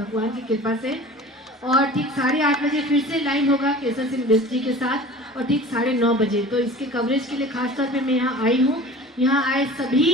भगवान की कृपा से। और ठीक 8:30 बजे फिर से लाइव होगा केसर सिंह बिष्ट जी के साथ और ठीक 9:30 बजे। तो इसके कवरेज के लिए खास तौर पे मैं यहाँ आई हूँ। यहाँ आए सभी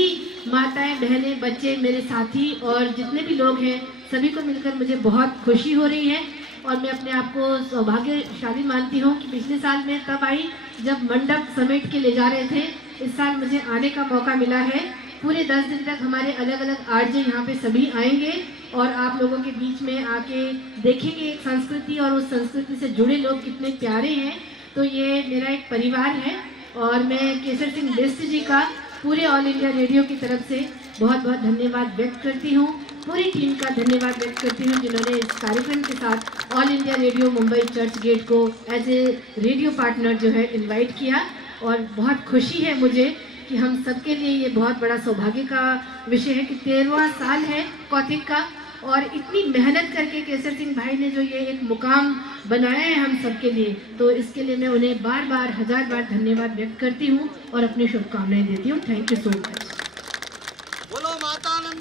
माताएं, बहनें, बच्चे, मेरे साथी और जितने भी लोग हैं सभी को मिलकर मुझे बहुत खुशी हो रही है और मैं अपने आप को सौभाग्यशाली मानती हूँ कि पिछले साल मैं तब आई जब मंडप समेट के ले जा रहे थे। इस साल मुझे आने का मौका मिला है। पूरे 10 दिन तक हमारे अलग अलग आरजे यहाँ पे सभी आएंगे और आप लोगों के बीच में आके देखेंगे एक संस्कृति और उस संस्कृति से जुड़े लोग कितने प्यारे हैं। तो ये मेरा एक परिवार है और मैं केसर सिंह बिष्ट जी का पूरे ऑल इंडिया रेडियो की तरफ से बहुत बहुत धन्यवाद व्यक्त करती हूँ। पूरी टीम का धन्यवाद व्यक्त करती हूँ जिन्होंने इस कार्यक्रम के साथ All India Radio Mumbai Churchgate को एज ए रेडियो पार्टनर जो है इनवाइट किया। और बहुत खुशी है मुझे कि हम सबके लिए ये बहुत बड़ा सौभाग्य का विषय है कि 13वां साल है कौथिक का और इतनी मेहनत करके केसर सिंह भाई ने जो ये एक मुकाम बनाया है हम सबके लिए, तो इसके लिए मैं उन्हें बार बार 1000 बार धन्यवाद व्यक्त करती हूँ और अपनी शुभकामनाएं देती हूँ। Thank you so much.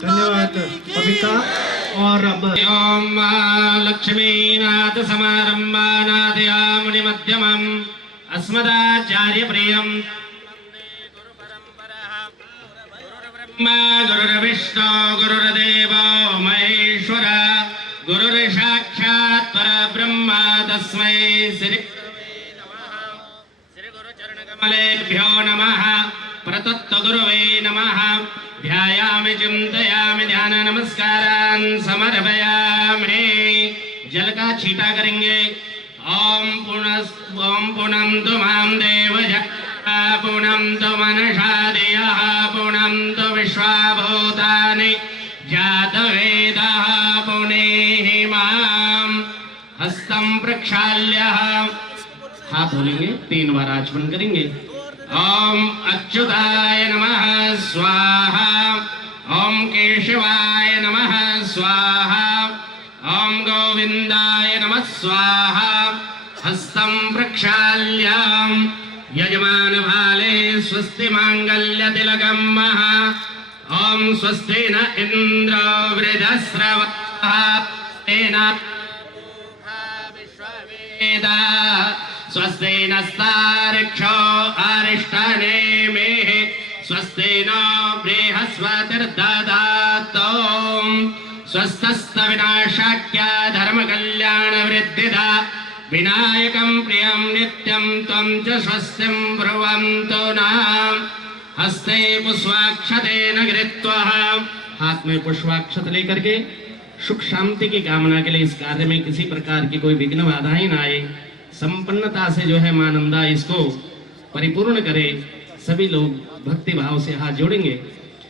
धन्यवाद कविता। और अब ओम लक्ष्मीनाथ समारंभा नादयामुनि मध्यमम् अस्मदाचार्य प्रियम् गुरुर्विष्णु गुरुर्देवो महेश्वर गुरुर्साक्षात् परब्रह्म तस्मै श्री गुरुचरणकमलेभ्यो नमः। प्रतत्त गुरुवे नमः। ध्यायामि चिंतयामि ध्यान नमस्कारान् समर्पयामि। जल का छींटा करेंगे। ओम पुनन्तु मां देवजः पुनन्तु मनसा देयः पुनन्तु विश्वाभूतानि जातवेदः पुनेहि मां। हस्तं प्रक्षाल्य हाथ धोलेंगे, 3 बार आचमन करेंगे। ओम अच्युताय नमः स्वाहा। ओम केशवाय नमः स्वाहा। ओम गोविंदाय नमः स्वाहा। हस्तं प्रक्षाल्य यजमान भाले स्वस्ति मांगल्य तिलकं महा। ओम स्वस्ति न इंद्र वृद्धस्रवः तेन विश्ववेदा स्वस्ति नस्तार्क्ष्यो अरिष्टनेमिः स्वस्ति नो बृहस्पतिर्दधातु स्वस्तस्तविनाशाख्या धर्मकल्याणवृद्धिदा विनायकं प्रियं नित्यं त्वं च स्वस्तिं ब्रुवन्तु नाम। हस्ते पुष्पाक्षतेन गृहीत्वा, हाथ में पुष्पाक्षत लेकर के सुख शांति की कामना के लिए इस कार्य में किसी प्रकार की कोई विघ्न बाधाएं न आए, संपन्नता से जो है मां नंदा इसको परिपूर्ण करे। सभी लोग भक्ति भाव से हाथ जोड़ेंगे।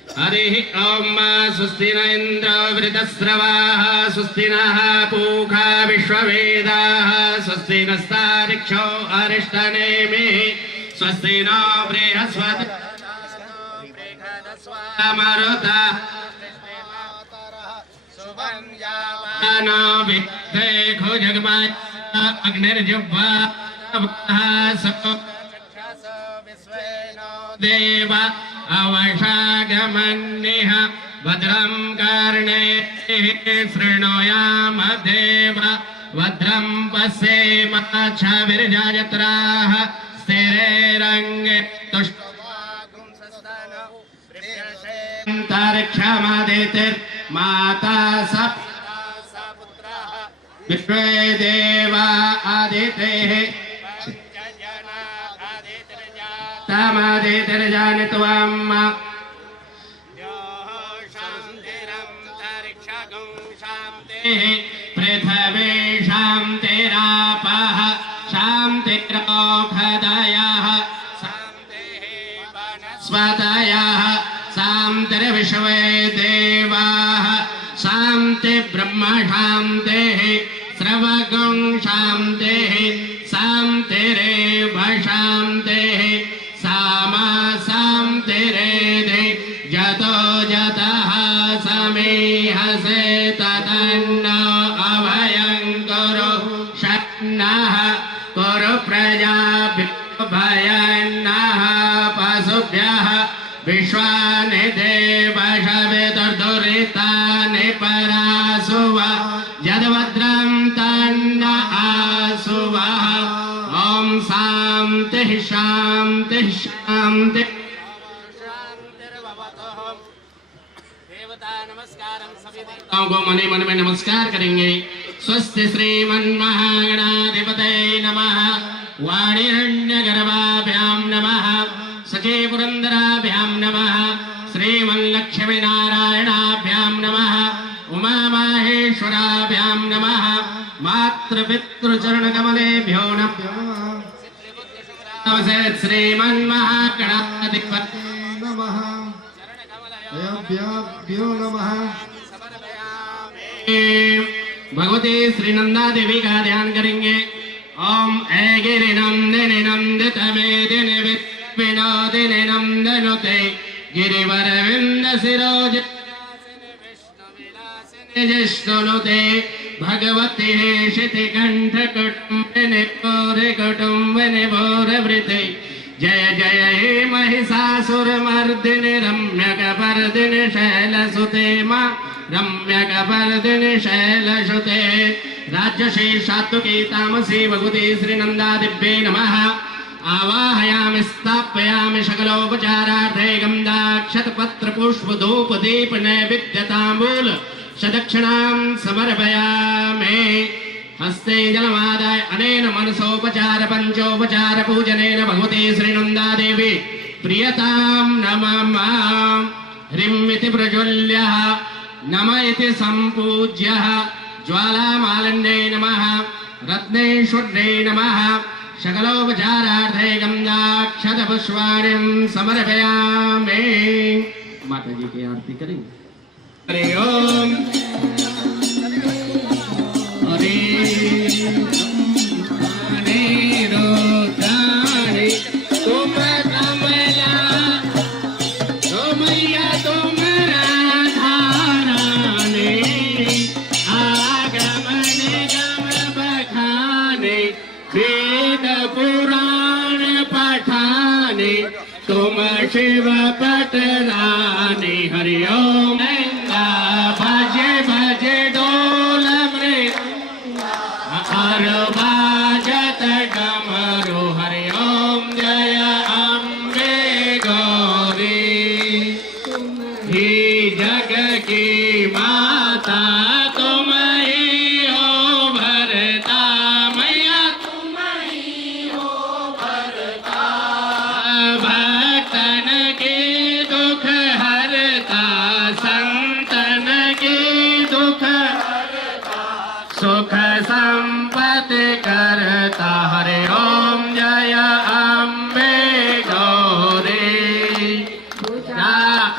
हरे ओम स्वस्ति न इंद्र वृद्धस्रवाः स्वस्ति नः पूषा विश्ववेदाः स्वस्ति नस्तार्क्ष्यो अरिष्टनेमिः स्वस्ति नो बृहस्पतिर्दधातु नो विद्धेखो जगमाय अग्निर्जुह्वा देव अवशागमन्निह भद्रं कर्णैः शृणुयाम देव भद्रं पश्येम छविर्जयत्राः स्थिरैरङ्गे तुष्टान्तरिक्षमादितिर्माता सपुत्रः विश्वे देवा आदितेः तमादितिर्जानित्वम् पृथ्वी शान्तिरापः शान्तिरोषधयः वनस्पतयः शान्तिर्विश्वे देवाः शान्ति ब्रह्म शान्तिः सर्वगुं शान्तिः शान्तिरेव शान्तिः सामा शान्तिरेधि जतो जतः समीहसे तदन्न अभयं कुरु शक्नः कुरु प्रजाभ्यो भयन्नः पशुभ्यः विश्वानि देवशवितुर्दुरितानि परासुव शांति देवता नमस्कारम सभी देवताओं को मने मन में नमस्कार करेंगे। स्वस्ति श्रीमन्महागणाधिपतये नमः। वाणिरण्यगर्भाभ्यां नमः। सखे पुरन्दराभ्यां नमः। श्रीमल्लक्ष्मीनारायणाभ्यां नमः। उमामाहेश्वराभ्यां नमः। मातृपितृचरणकमलेभ्यो नमः। श्रीमन्महागणाधिपतये नमः। अयभ्यो नमः। भगवती श्री नंदा देवी का ध्यान करेंगे। ओम ऐगिरि नंदिनि नंदित मेदिनि विनोदिनि नंदनुते गिरिवर विंद सिरोज जिष्णुनुते भगवती शिति कंठ कुटुंबिनि पूरे कुटुंबिनि भोरवृते जय जय हे महिषासुरमर्दिनि रम्यकपर्दिनि शैलसुते मां रम्यकपर्दिनि शैलसुते राजर्षि सात्विकी तामसी भगवती श्रीनन्दादिभ्ये नमः। आवाहयामि स्थापयामि सकलोपचारार्थे गन्धाक्षतपत्रपुष्पधूपदीप नैवेद्यताम्बूल सदक्षिणां समर्पयामि। हस्ते जलमादाय अनेन मनसोपचार पंचोपचार पूजनेन भगवती श्रीनन्दादेवी प्रियतां नमः। ह्रीं इति प्रज्वल्यः नम इति सम्पूज्यः ज्वालामालिन्ये नमः। रत्नेश्वर्यै नमः। सकलोपचारार्थे गन्धाक्षतपुष्पाणिं समर्पयामि। माता जी की आरती करेंगे। हरि ओम तुम शिव पटरानी। हरि ओम भजे भजे डोल मृदंग हर बाजत डमरू। हरि ओम जय अम्बे गौरी ही जग की माता तुम ही हो भरता मैया तुम ही हो भरता। भक्तन के दुख हरता संतन के दुख सुख संपत्ति करता। हरि ओम जय अम्बे गौरी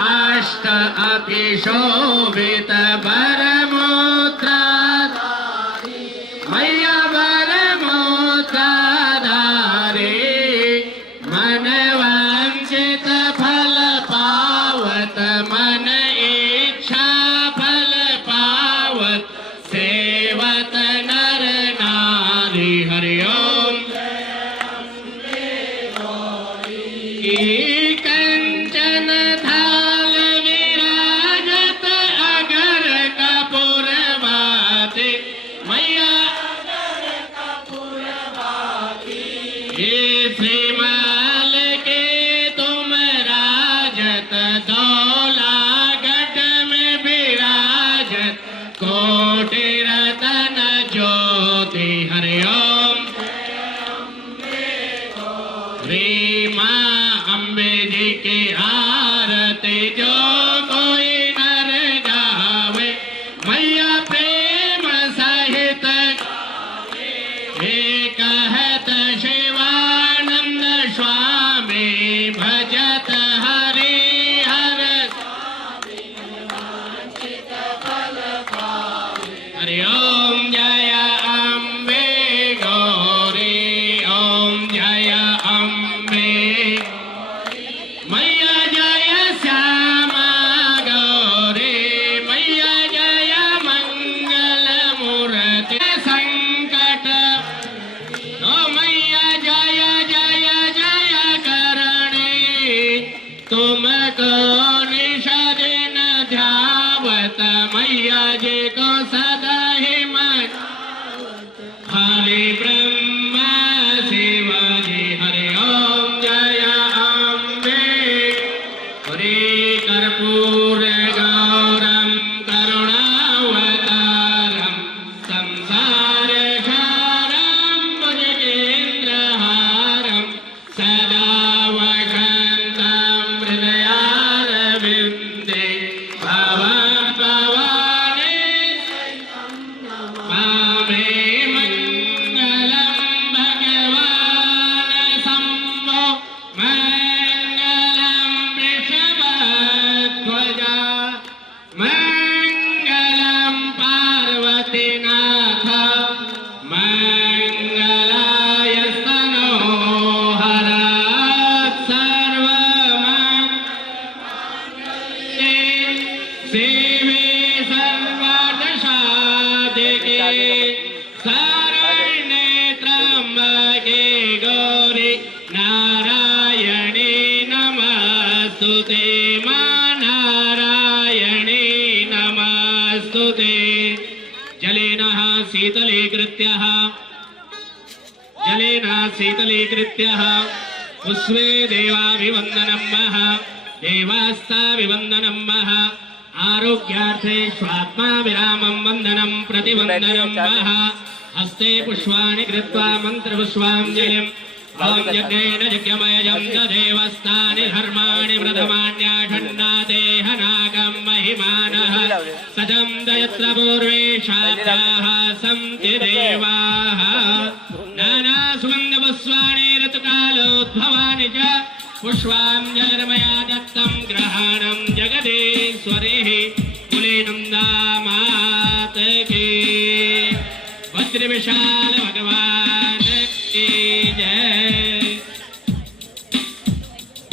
अष्ट अभिशोभित वरमुद्रा मैया वरमुद्राधारी मन वांछित फल पावत मन इच्छा फल पावत सेवत नर नारी। हरि ओम कंचन थाल विराजत अगर कपूरवाती मैया श्रीमाल के तुम राजत दौला गढ़ में विराजत कोटि रतन ज्योति। हरि ओम श्री मां अम्बे जी की आरती जो कोई नर गावे मैया प्रेम सहित हे कहत शिवानंद स्वामी भजत हरि हर। हरि ओम जय अम्बे गौरी ओम जय अम्बे मैया जय श्यामा गौरी मैया जय मंगल मूर्ति संकट ओ मैया जय जय जय करणी तुमको निषदिन ध्यावत मैया जी को सदा ही मन हरि ब्रह्मा शिव जी। हरि ओम जय अम्बे सेवे सर्वार्थसाधिके शरण्ये त्र्यम्बके गौरी नारायणे नमस्तुते मा नारायणे नमस्तुते जलेन शीतलीकृत्य पुष्पे देवाभिवन्दनं मः देवास्ताभिवन्दनं मः आरोग्यार्थे स्वात्मा विरामं वन्दनं प्रतिवन्दनं मः हस्ते पुष्पाणि कृत्वा मन्त्रपुष्पाञ्जलिम् ॐ यज्ञेन यज्ञमयजं च देवस्तानि धर्माणि प्रथमान्याषण्णादेहनागं महिमानः सजं दयत्र पूर्वे शाब्दाः सन्ति देवाः नानासुगन्धपुष्पाणि ऋतुकालोद्भवानि च पुष्पाञ्जलिर्मया दत्तं ग्रहणं जगदीश्वरेः कुलीनन्दामात की वज्रविशाल भगवान की जय।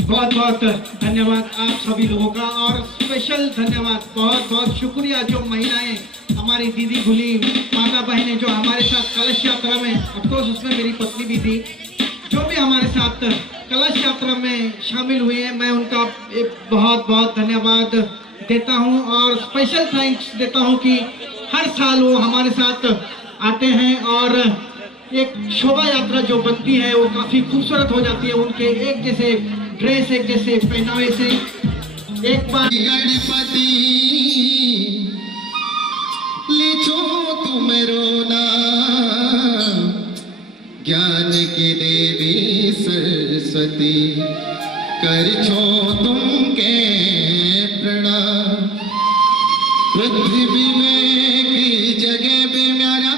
बहुत बहुत धन्यवाद आप सभी लोगों का और स्पेशल धन्यवाद बहुत बहुत शुक्रिया जो महिलाएं हमारी दीदी भूली माता बहनें जो हमारे साथ कलश यात्रा में ऑफकोर्स उसमें मेरी पत्नी भी थी जो भी हमारे साथ कलश यात्रा में शामिल हुए हैं मैं उनका बहुत बहुत धन्यवाद देता हूं और स्पेशल थैंक्स देता हूं कि हर साल वो हमारे साथ आते हैं और एक शोभा यात्रा जो बनती है वो काफी खूबसूरत हो जाती है उनके एक जैसे ड्रेस एक जैसे पहनावे से। एक बार गणपति लिखो तुम रोना ज्ञान की देवी सरस्वती कर छो तुम के प्रणाम पृथ्वी में की जगह पे म्यारा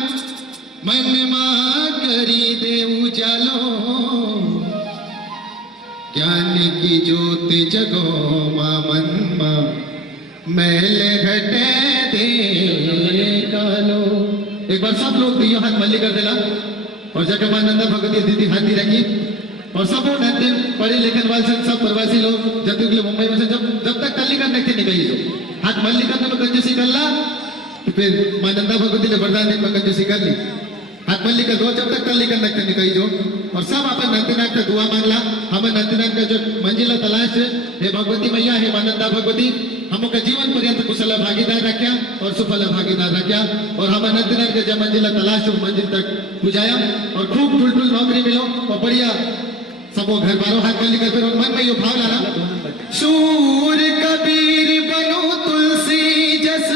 मन मां करी दे उजालो ज्ञान की ज्योत जगो मां मन मां मैल घटे दे कालो। एक बार सब लोग दियो हाथ मल्ली कर देला और जगह मानंदा भगवती दीदी हाथ दी रखी और सब नंदे पढ़े लिखन वाले सब प्रवासी लोग जब तक मुंबई में से जब तक कल्ली करने के निकली जो हाथ मल्ली करने में कंजूसी कर ला तो फिर मानंदा भगवती ने वरदान दी कंजूसी कर ली हाथ मल्ली कर दो जब तक कल्ली करने के निकली जो और सब अपन नंदनाथ का दुआ मांगला हमें नंदनाथ का जो मंजिला तलाश है हे भगवती मैया हे मानंदा भगवती हम का जीवन पर्यंत कुशल भागीदार रख्या और सुफल भागीदार रख्या और हम नंदनाथ के जब मंजिला तलाश हो मंजिल तक पुजाया और खूब ठुल नौकरी मिलो और बढ़िया सबो घर बारो हाथ मल्ली कर फिर मन में यो भाव लाना सूर कबीर बनो तुलसी जस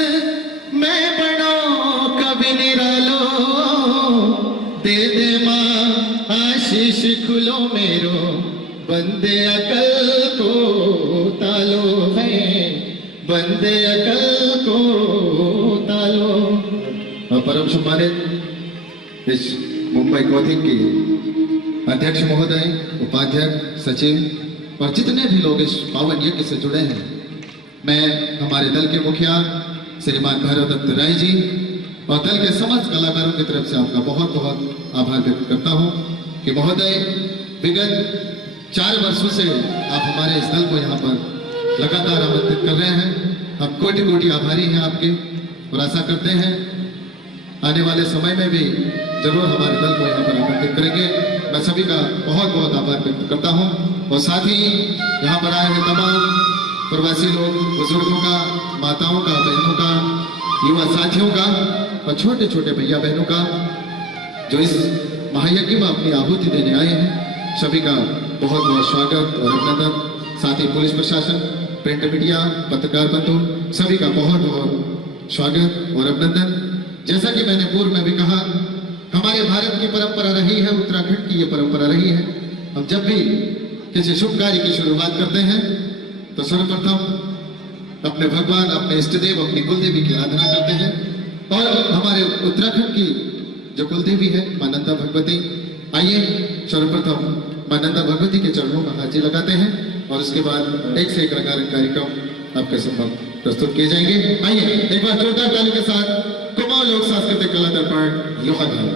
मैं बनो कभी निरालो दे दे मां आशीष खुलो मेरो बंदे अकल को तालो है बंदे अकल को तालो। परम सम्मानित इस मुंबई कौथिंग की अध्यक्ष महोदय उपाध्यक्ष सचिव और जितने भी लोग इस पावन यज्ञ से जुड़े हैं मैं हमारे दल के मुखिया श्रीमान भैरव दत्त राय जी और दल के समस्त कलाकारों की तरफ से आपका बहुत बहुत आभार व्यक्त करता हूं कि महोदय विगत 4 वर्षों से आप हमारे इस दल को यहाँ पर लगातार आमंत्रित कर रहे हैं हम कोटि कोटि आभारी हैं आपके और आशा करते हैं आने वाले समय में भी जरूर हमारे दल को यहाँ पर आमंत्रित करेंगे। मैं सभी का बहुत बहुत आभार व्यक्त करता हूँ और साथ ही यहाँ पर आए हुए तमाम प्रवासी लोग बुजुर्गों का माताओं का बहनों का युवा साथियों का और छोटे छोटे भैया बहनों का जो इस महायज्ञ में अपनी आहुति देने आए हैं सभी का बहुत बहुत स्वागत और अभिनंदन। साथ ही पुलिस प्रशासन प्रिंट मीडिया पत्रकार बंधु सभी का बहुत बहुत स्वागत और अभिनंदन। जैसा कि मैंने पूर्व में भी कहा हमारे भारत की परंपरा रही है उत्तराखंड की ये परंपरा रही है हम जब भी किसी शुभ कार्य की शुरुआत करते हैं तो सर्वप्रथम अपने भगवान अपने इष्ट देव अपनी कुलदेवी की आराधना करते हैं और हमारे उत्तराखंड की जो कुलदेवी है मानंदा भगवती आइए सर्वप्रथम मानंदा भगवती के चरणों में हाजिरी लगाते हैं और उसके बाद एक से एक रंगारंग कार्यक्रम आपके सम्मान प्रस्तुत किए जाएंगे। आइए एक बार जोरदार ताली के साथ कुमाऊं लोक सांस्कृतिक कला दर्पण लोहाघाट।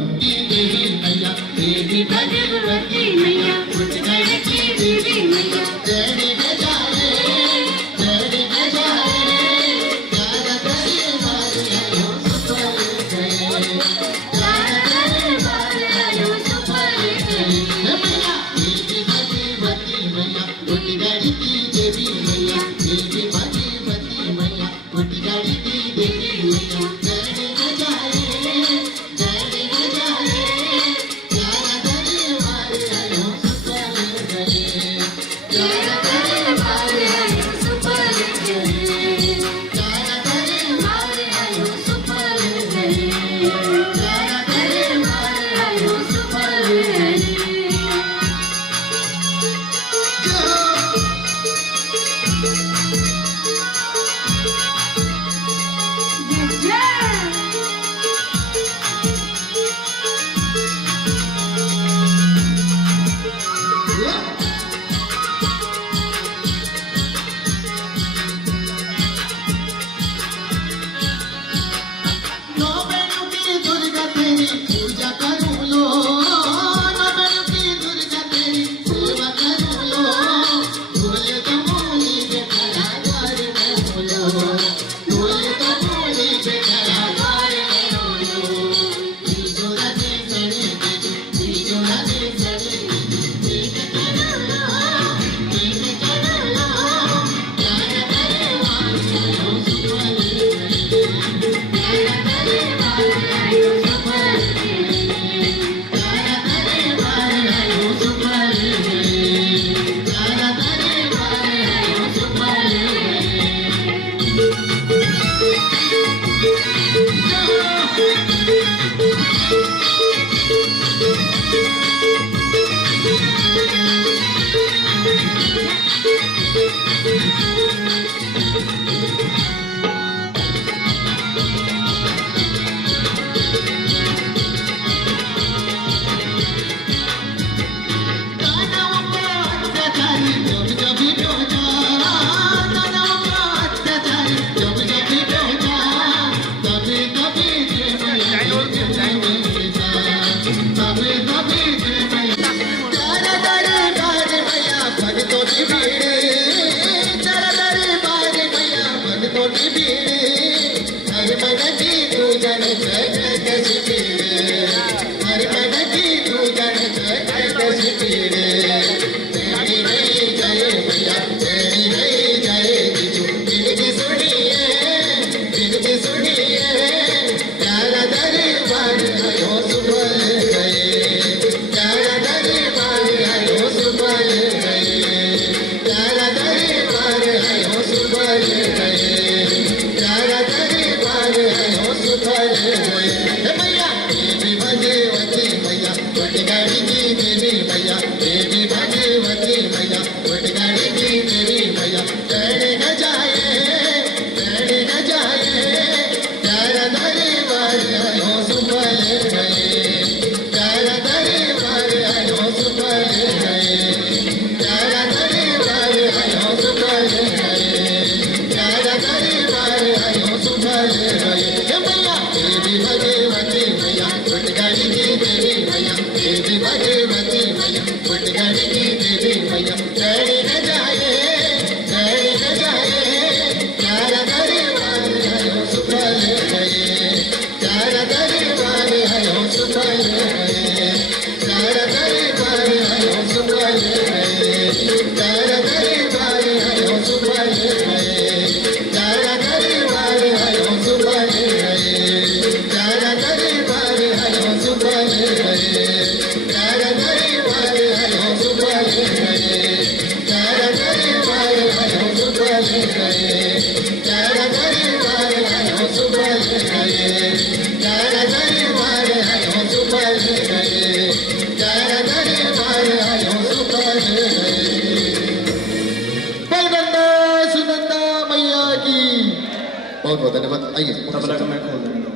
बहुत बहुत धन्यवाद। आइए तबला का मैं खोल दूंगा।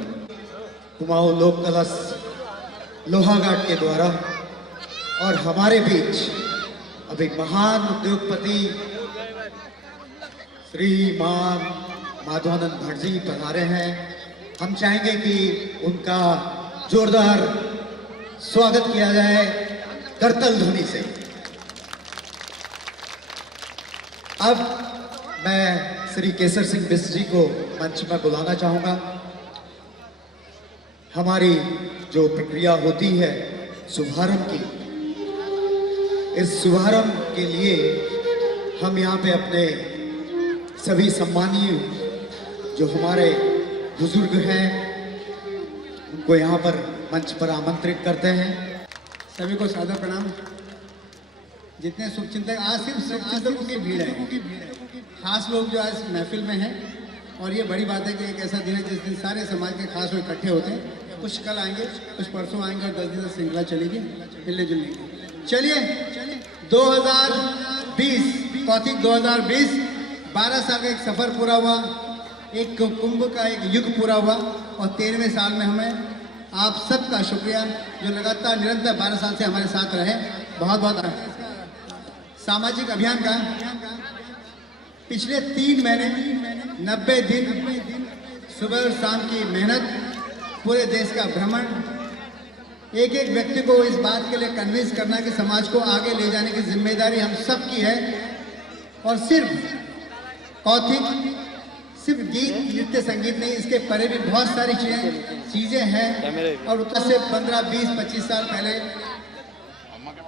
कुमाऊं लोक कलश लोहाघाट के द्वारा और हमारे बीच अब एक महान उद्योगपति श्रीमान माधवानंद भट्ट जी पधारे हैं। हम चाहेंगे कि उनका जोरदार स्वागत किया जाए करतल ध्वनि से। अब मैं श्री केसर सिंह बिष्ट जी को मंच में बुलाना चाहूंगा। हमारी जो प्रक्रिया होती है शुभारंभ की, इस शुभारंभ के लिए हम यहाँ पे अपने सभी सम्मानीय जो हमारे बुजुर्ग हैं उनको यहाँ पर मंच पर आमंत्रित करते हैं। सभी को सादर प्रणाम। जितने शुभचिंतक, आज सिर्फ शुभचिंतकों की भीड़ है, खास लोग जो आज महफिल में हैं। और ये बड़ी बात है कि एक ऐसा दिन है जिस दिन सारे समाज के खास लोग इकट्ठे होते हैं। कुछ कल आएंगे, कुछ परसों आएंगे और 10 दिन तक श्रृंखला चलेगी मिलने जुलने की। चलिए 2020 कौतिक 2020 12 साल का एक सफर पूरा हुआ, एक कुंभ का एक युग पूरा हुआ और 13वें साल में हमें आप सबका शुक्रिया जो लगातार निरंतर 12 साल से हमारे साथ रहे। बहुत बहुत सामाजिक अभियान का पिछले 3 महीने 90 दिन सुबह और शाम की मेहनत, पूरे देश का भ्रमण, एक एक व्यक्ति को इस बात के लिए कन्विंस करना कि समाज को आगे ले जाने की जिम्मेदारी हम सब की है। और सिर्फ कौतिक सिर्फ गीत नृत्य संगीत नहीं, इसके परे भी बहुत सारी चीजें हैं। और उत्तर से 15, 20, 25 साल पहले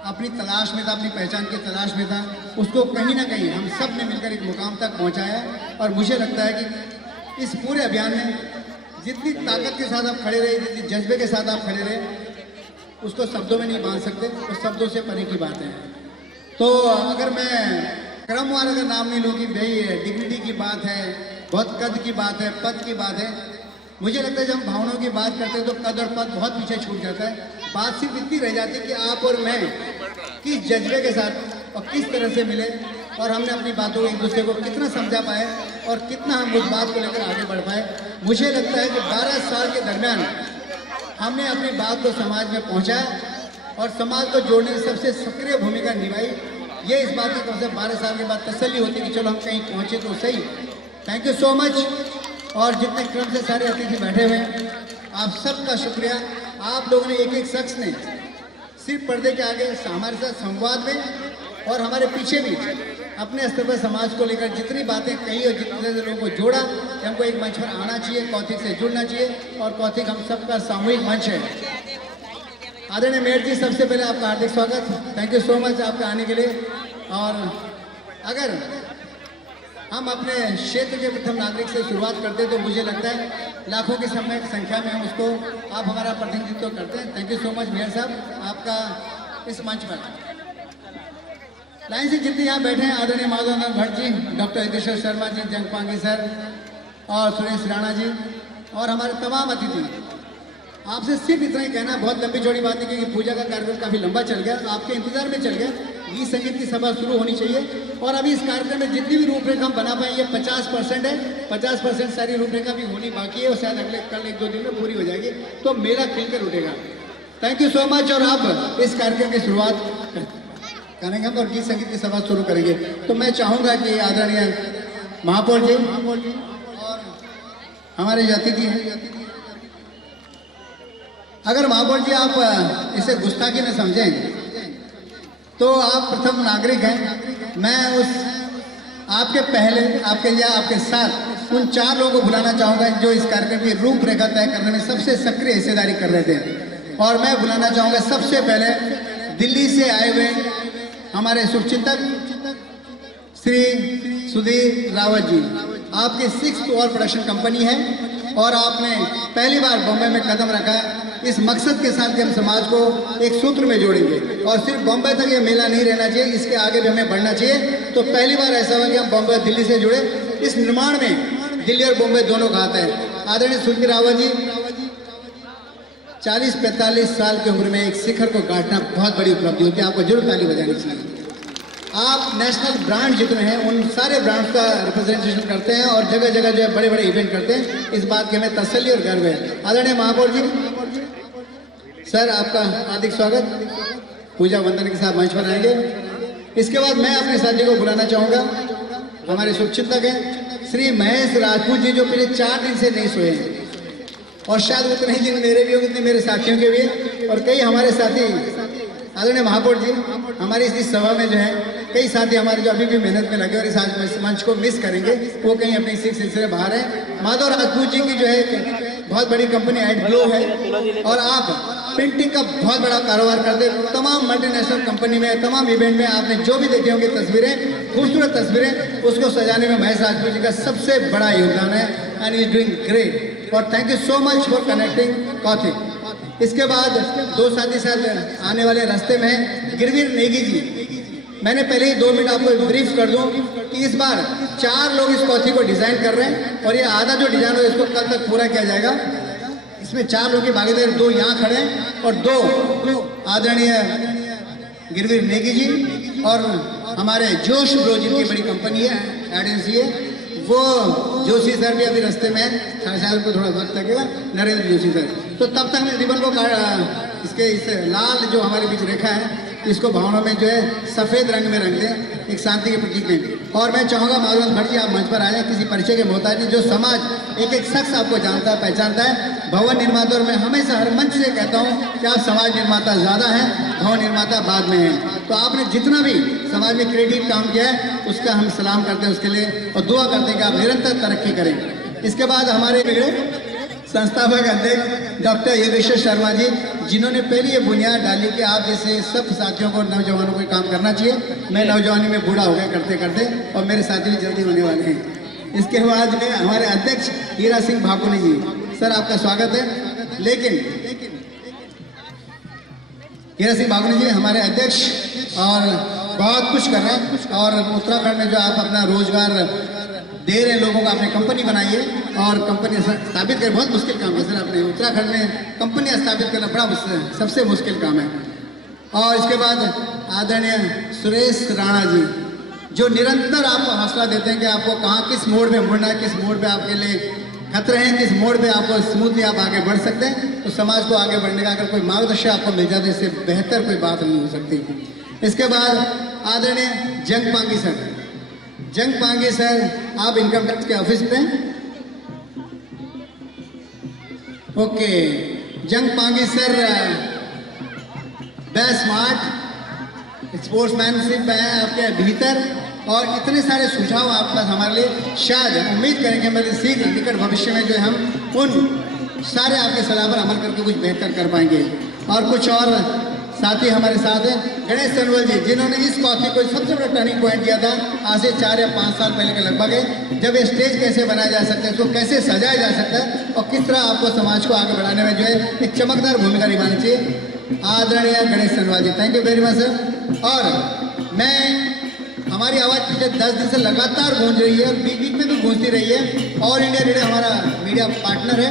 अपनी तलाश में था, अपनी पहचान की तलाश में था, उसको कहीं ना कहीं हम सब ने मिलकर एक मुकाम तक पहुंचाया। और मुझे लगता है कि इस पूरे अभियान में जितनी ताकत के साथ आप खड़े रहे, जितनी जज्बे के साथ आप खड़े रहे, उसको शब्दों में नहीं बांध सकते, तो शब्दों से परे की बात है। तो अगर मैं क्रमवार अगर नाम नहीं लूँ कि भाई डिग्निटी की बात है, बहुत कद की बात है, पद की बात है, मुझे लगता है जब हम भावनाओं की बात करते हैं तो कद और पद बहुत पीछे छूट जाता है। बात सिर्फ इतनी रह जाती है कि आप और मैं किस जज्बे के साथ और किस तरह से मिले और हमने अपनी बातों को एक दूसरे को कितना समझा पाए और कितना हम उस बात को लेकर आगे बढ़ पाए। मुझे लगता है कि 12 साल के दरमियान हमने अपनी बात को समाज में पहुंचाया और समाज को जोड़ने की सबसे सक्रिय भूमिका निभाई। ये इस बात की कम से 12 साल के बाद तसल्ली होती है कि चलो हम कहीं पहुंचे तो सही। Thank you so much. और जितने क्रम से सारे अतिथि बैठे हुए हैं, आप सबका शुक्रिया। आप लोगों ने एक एक शख्स ने सिर्फ पर्दे के आगे हमारे साथ संवाद में और हमारे पीछे भी अपने स्तर पर समाज को लेकर जितनी बातें कही और जितने लोगों को जोड़ा कि हमको एक मंच पर आना चाहिए, कौतिक से जुड़ना चाहिए और कौतिक हम सबका सामूहिक मंच है। आदरणीय मेयर जी, सबसे पहले आपका हार्दिक स्वागत। थैंक यू सो मच आपके आने के लिए। और अगर हम अपने क्षेत्र के प्रथम नागरिक से शुरुआत करते तो मुझे लगता है लाखों की संख्या में हम उसको आप हमारा प्रतिनिधित्व करते हैं। Thank you so much mayor साहब, आपका इस मंच पर। लाइन से जितने यहाँ बैठे हैं, आदरणीय माधवानंद भट्ट जी, डॉक्टर हितेश्वर शर्मा जी, जंगपांगी सर और सुरेश राणा जी और हमारे तमाम अतिथि, आपसे सिर्फ इतना ही कहना, बहुत लंबी चौड़ी बात नहीं क्योंकि पूजा का कार्यक्रम काफी लंबा चल गया, आपके इंतजार में चल गया। गीत संगीत की सभा शुरू होनी चाहिए और अभी इस कार्यक्रम में जितनी भी रूपरेखा हम बना पाए ये 50% है। 50% सारी रूपरेखा भी होनी बाकी है और शायद अगले कल 1-2 दिन में पूरी हो जाएगी, तो मेला खिलकर उठेगा। Thank you so much. और अब इस कार्यक्रम की शुरुआत करेंगे हम और गीत संगीत की सभा शुरू करेंगे। तो मैं चाहूंगा कि आदरणीय महापौर जी और हमारे जो अतिथि हैं, अगर महापौर जी आप इसे गुस्ताखी न समझें तो आप प्रथम नागरिक हैं। मैं उस आपके पहले, आपके या आपके साथ उन 4 लोगों को बुलाना चाहूँगा जो इस कार्यक्रम की रूपरेखा तय करने में सबसे सक्रिय हिस्सेदारी कर रहे थे। और मैं बुलाना चाहूँगा सबसे पहले दिल्ली से आए हुए हमारे शुभचिंतक श्री सुधीर रावत जी। आपकी 6th और प्रोडक्शन कंपनी है और आपने पहली बार बॉम्बे में कदम रखा है इस मकसद के साथ कि हम समाज को एक सूत्र में जोड़ेंगे। और सिर्फ बॉम्बे तक ये मेला नहीं रहना चाहिए, इसके आगे भी हमें बढ़ना चाहिए। तो पहली बार ऐसा हुआ कि हम बॉम्बे और दिल्ली से जुड़े। इस निर्माण में दिल्ली और बॉम्बे दोनों का हाथ है। आदरणीय सुधीर रावत जी, 40-45 साल की उम्र में एक शिखर को गांठना बहुत बड़ी उपलब्धि होती है, आपको जरूर ताली बजानी चाहिए। आप नेशनल ब्रांड जितने हैं उन सारे ब्रांड्स का रिप्रेजेंटेशन करते हैं और जगह जगह जो है बड़े बड़े इवेंट करते हैं। इस बात की हमें तसल्ली और गर्व है। आदरणीय महापौर जी, सर आपका हार्दिक स्वागत। पूजा वंदन के साथ मंच पर आएंगे। इसके बाद मैं अपने साथी को बुलाना चाहूँगा। हमारे शुभचिंतक हैं श्री महेश राजपूत जी, जो पिछले 4 दिन से नहीं सोए हैं और शायद उतने ही दिन मेरे भी होंगे, उतने मेरे साथियों के भी, और कई हमारे साथी। आदरणीय महापौर जी, हमारी इस सभा में जो है कई साथी हमारे जो अभी भी मेहनत में लगे और इस मंच को मिस करेंगे, वो कहीं अपने इसी सिलसिले बाहर हैं। माधव राजपूत जी की जो है बहुत बड़ी कंपनी एड ग्लो है और आप प्रिंटिंग का बहुत बड़ा कारोबार करते हैं। तमाम मल्टीनेशनल कंपनी में, तमाम इवेंट में आपने जो भी देखी होंगी तस्वीरें, खूबसूरत तस्वीरें, उसको सजाने में महेश राजपूत जी का सबसे बड़ा योगदान है एंड इज डूइंग ग्रेट और thank you so much for connecting Kauthik. इसके बाद 2 साथी साथ आने वाले रास्ते में हैं गिरवीर नेगी जी। मैंने पहले ही 2 मिनट आपको ब्रीफ कर दूं कि इस बार 4 लोग इस कॉथी को डिजाइन कर रहे हैं और ये आधा जो डिजाइन हो इसको कल तक पूरा किया जाएगा। इसमें 4 लोग की भागीदारी, 2 यहाँ खड़े हैं और 2 आदरणीय गिरवीर नेगी जी और हमारे जोश ब्रो जिनकी बड़ी कंपनी है, एजेंसी है, वो जोशी सर भी अभी रास्ते में है, शायद को थोड़ा वक्त लगेगा, नरेंद्र जोशी सर। तो तब तक रिबन को इसके इस लाल जो हमारे बीच रेखा है इसको भावना में जो है सफेद रंग में रंग दें, एक शांति के प्रतीक में। और मैं चाहूँगा माधव भट्ट जी आप मंच पर आ जाए। किसी परिचय के मोहताज नहीं, जो समाज एक शख्स आपको जानता है, पहचानता है, भवन निर्माता। और मैं हमेशा हर मंच से कहता हूँ कि आप समाज निर्माता ज़्यादा हैं, भवन निर्माता बाद में हैं। तो आपने जितना भी समाज में क्रिएटिव काम किया है उसका हम सलाम करते हैं उसके लिए और दुआ करते हैं कि आप निरंतर तरक्की करें। इसके बाद हमारे संस्थापक अध्यक्ष डॉक्टर योगेश्वर शर्मा जी, जिन्होंने पहले ये बुनियाद डाली कि आप जैसे सब साथियों को, नौजवानों को काम करना चाहिए। मैं नौजवानी में बूढ़ा हो गया करते करते और मेरे साथी भी जल्दी होने वाले हैं। इसके बाद में हमारे अध्यक्ष हीरा सिंह भाकुनी जी, सर आपका स्वागत है। लेकिन हीरा सिंह भाकुनी जी हमारे अध्यक्ष और बहुत कुछ कर रहे हैं और उत्तराखंड में जो आप अपना रोजगार दे रहे हैं लोगों को, आपने कंपनी बनाई है और कंपनी स्थापित कर, बहुत मुश्किल काम है सर। आपने उत्तराखंड में कंपनी स्थापित करना बड़ा सबसे मुश्किल काम है। और इसके बाद आदरणीय सुरेश राणा जी, जो निरंतर आपको हौसला देते हैं कि आपको कहाँ किस मोड़ में मुड़ना है, किस मोड़ पे आपके लिए खतरे हैं, किस मोड़ पे आपको स्मूथली आप आगे बढ़ सकते हैं। तो समाज को आगे बढ़ने का अगर कोई मार्गदर्शन आपको मिल जाए तो इससे बेहतर कोई बात नहीं हो सकती। इसके बाद आदरणीय जंग पांगी सर, जंग पांगे सर, आप इनकम टैक्स के ऑफिस में। ओके, जंग पांगे सर बेस्ट स्मार्ट स्पोर्ट्समैनशिप है आपके भीतर और इतने सारे सुझाव आपके पास हमारे लिए। शायद उम्मीद करेंगे हमारे शीघ्र निकट भविष्य में जो है हम उन सारे आपके सलाह पर अमल करके कुछ बेहतर कर पाएंगे। और कुछ और साथी हमारे साथ हैं गणेश सनवल जी, जिन्होंने इस कॉफी को सबसे बड़ा टर्निंग पॉइंट दिया था आज से 4 या 5 साल पहले के लगभग है, जब ये स्टेज कैसे बनाया जा सकता है, इसको कैसे सजाया जा सकता है और किस तरह आपको समाज को आगे बढ़ाने में जो है एक चमकदार भूमिका निभानी चाहिए। आदरणीय Ganesh Sanwal ji, thank you very much sir. और मैं हमारी आवाज़ पिछले 10 दिन से लगातार गूंज रही है और बीच बीच में भी गूंजती रही है। ऑल इंडिया रेडियो हमारा मीडिया पार्टनर है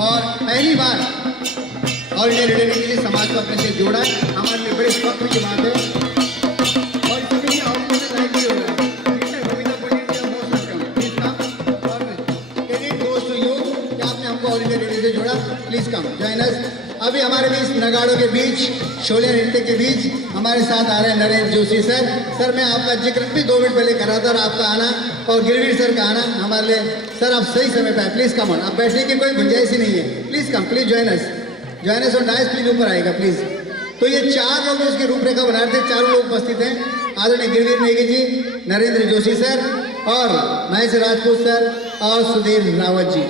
और पहली बार ऑल इंडिया रेडियो ने किसी समाज को अपने से जोड़ा है, हमारे लिए बड़े फख्र की बात है। और सभी आउटपुट हो रहा है आपने हमको ऑल इंडिया रेडियो से जोड़ा, प्लीज कम जॉइन अस। अभी हमारे बीच नगाड़ों के बीच, शोले नृत्य के बीच हमारे साथ आ रहे हैं नरेंद्र जोशी सर। सर मैं आपका जिक्र भी 2 मिनट पहले कर रहा था और आपका आना और गिरवीर सर का आना हमारे लिए, सर आप सही समय पर प्लीज कम ऑन, आप बैठने की कोई गुंजाइश ही नहीं है, please come, please join us, join us. और डायस प्लीज ऊपर आएगा प्लीज। तो ये 4 लोग इसकी रूपरेखा बना रहे थे, 4 लोग उपस्थित हैं। आदरणीय गिरवीर नेगी जी, नरेंद्र जोशी सर और महेश राजपूत सर और सुधीर रावत जी।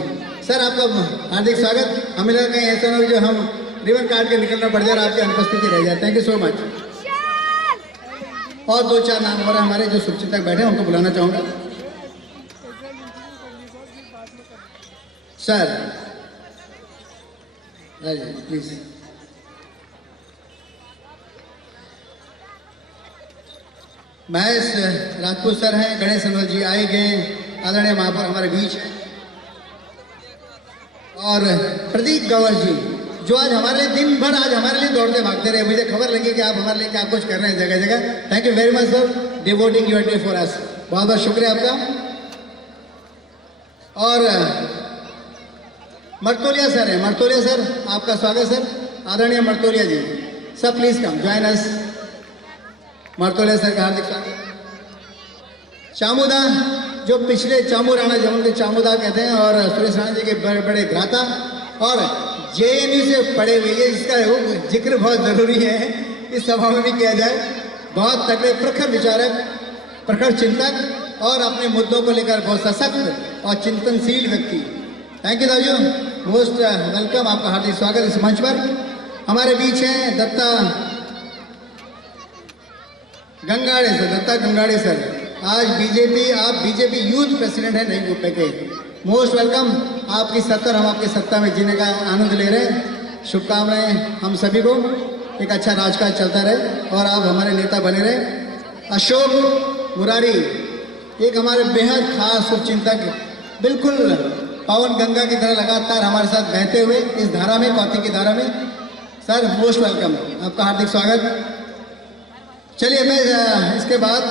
सर आपका हार्दिक स्वागत। हमें लगा कहीं ऐसा ना हो जो हम रिबन काट के निकलना पड़ जाए, आपकी अनुपस्थिति रह जाए। Thank you so much. और 2-4 नाम और हमारे जो शुभचिंतक बैठे हैं उनको बुलाना चाहूँगा। Sir please. Mahesh Rajput sir हैं, गणेश सनवल जी आए गए, आदरणीय महापौर हमारे बीच और प्रदीप गंवर जी जो आज हमारे लिए दिन भर आज हमारे लिए दौड़ते भागते रहे। मुझे खबर लगी कि आप हमारे लिए क्या कुछ कर रहे हैं जगह जगह। Thank you very much sir. Devoting your day for us. बहुत बहुत शुक्रिया आपका। और मर्तोलिया सर है, मर्तोलिया सर आपका स्वागत सर, आदरणीय मर्तोलिया जी। सब please come join us. Martolia sir का हार्दिक स्वागत। चामुदा, जो पिछले चामू राणा जमन के चामुदा कहते हैं, और सुरेश राणा जी के बड़े बड़े भ्राता, और जेएनयू से पढ़े हुए, ये इसका जिक्र बहुत जरूरी है इस सभा में भी किया जाए। बहुत तगड़े प्रखर विचारक, प्रखर चिंतक और अपने मुद्दों को लेकर बहुत सशक्त और चिंतनशील व्यक्ति। थैंक यू दाजू, मोस्ट वेलकम, आपका हार्दिक स्वागत इस मंच पर। हमारे बीच हैं दत्ता गंगाड़े सर, दत्ता गंगाड़े सर। आज बीजेपी, आप बीजेपी यूथ प्रेसिडेंट हैं नई गुप्पे के। मोस्ट वेलकम, आपकी सत्ता, हम आपकी सत्ता में जीने का आनंद ले रहे हैं। शुभकामनाएं हम सभी को, एक अच्छा राजकाज चलता रहे और आप हमारे नेता बने रहे। अशोक मुरारी, एक हमारे बेहद खास शुभचिंतक, बिल्कुल पावन गंगा की तरह लगातार हमारे साथ बहते हुए इस धारा में, कौतिक की धारा में। सर मोस्ट वेलकम, आपका हार्दिक स्वागत। चलिए मैं इसके बाद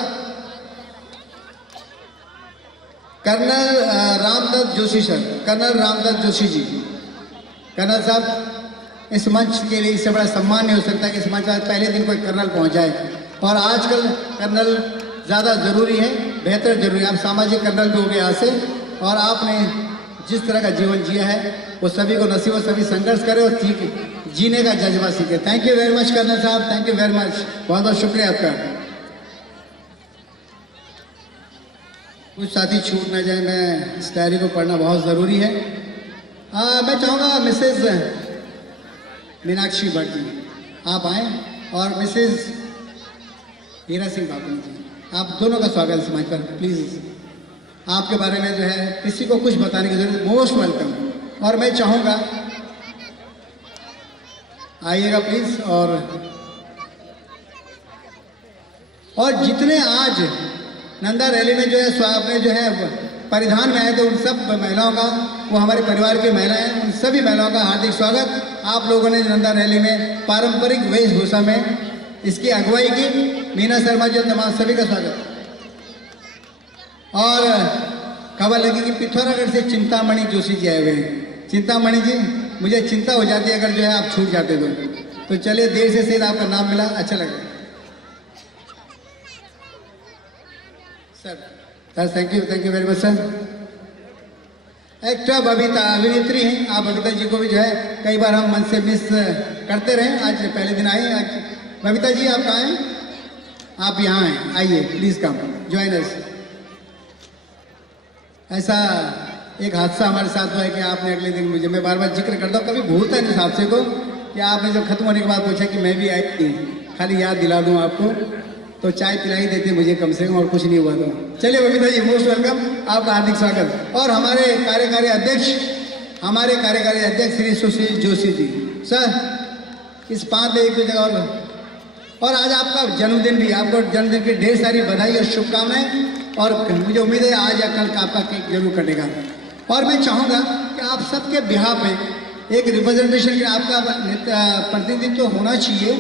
colonel Ramdatt Joshi sir, colonel Ramdatt Joshi ji. Colonel साहब, इस मंच के लिए इससे बड़ा सम्मान नहीं हो सकता कि इस मंच पर पहले दिन कोई कर्नल पहुंच जाए, और आजकल कर्नल ज़्यादा ज़रूरी है, बेहतर जरूरी है। आप सामाजिक कर्नल भी हो गए आज से, और आपने जिस तरह का जीवन जिया है वो सभी को नसीब, सभी संघर्ष करे और जीने का जज्बा सीखे। Thank you very much colonel साहब, थैंक यू वेरी मच, बहुत बहुत शुक्रिया आपका। कुछ साथी छूट ना जाए, मैं इस डायरी को पढ़ना बहुत ज़रूरी है। मैं चाहूँगा मिसेज मीनाक्षी भट्ट जी आप आएँ, और मिसेज हीरा सिंह बाबू जी, आप दोनों का स्वागत है समाज पर। प्लीज़ आपके बारे में जो है किसी को कुछ बताने की जरूरत, मोस्ट वेलकम। और मैं चाहूँगा आइएगा प्लीज़। और जितने आज नंदा रैली में जो है आपने जो है परिधान में आए थे, उन सब महिलाओं का, वो हमारे परिवार की महिलाएं हैं, उन सभी महिलाओं का हार्दिक स्वागत। आप लोगों ने नंदा रैली में पारंपरिक वेशभूषा में इसकी अगुवाई की। मीना शर्मा जी, तमाम सभी का स्वागत। और खबर लगी कि पिथौरागढ़ से चिंतामणि जोशी जी आए हुए हैं। चिंतामणि जी, मुझे चिंता हो जाती है अगर जो है आप छूट जाते तो चलिए, देर से सही आपका नाम मिला, अच्छा लगा sir. Thank you very much sir. Actor Babita, अभिनेत्री हैं आप। बबीता जी को भी जो है कई बार हम मन से मिस करते रहे, आज पहले दिन आए। बबीता जी आप कहाँ हैं? आप यहाँ हैं, आइए प्लीज कम ज्वाइन अस। ऐसा एक हादसा हमारे साथ हुआ है कि आपने अगले दिन मुझे, मैं बार बार जिक्र करता हूँ, कभी भूलता नहीं इस हादसे को, कि आपने जब खत्म होने के बाद पूछा कि मैं भी आई थी, खाली याद दिला दूँ आपको, तो चाय पिलाई देते मुझे कम से कम, और कुछ नहीं हुआ तो। चलिए बबीता जी, मोस्ट वेलकम, आपका हार्दिक स्वागत। और हमारे कार्यकारी अध्यक्ष श्री सुशील जोशी जी सर, इस 5 दिन एक जगह। और आज आपका जन्मदिन भी, आपको जन्मदिन की ढेर सारी बधाई और शुभकामनाएं, और मुझे उम्मीद है आज या कल का आपका केक जरूर कटेगा। और मैं चाहूँगा कि आप सबके बिहाफ में एक रिप्रेजेंटेशन के आपका प्रतिनिधित्व तो होना चाहिए।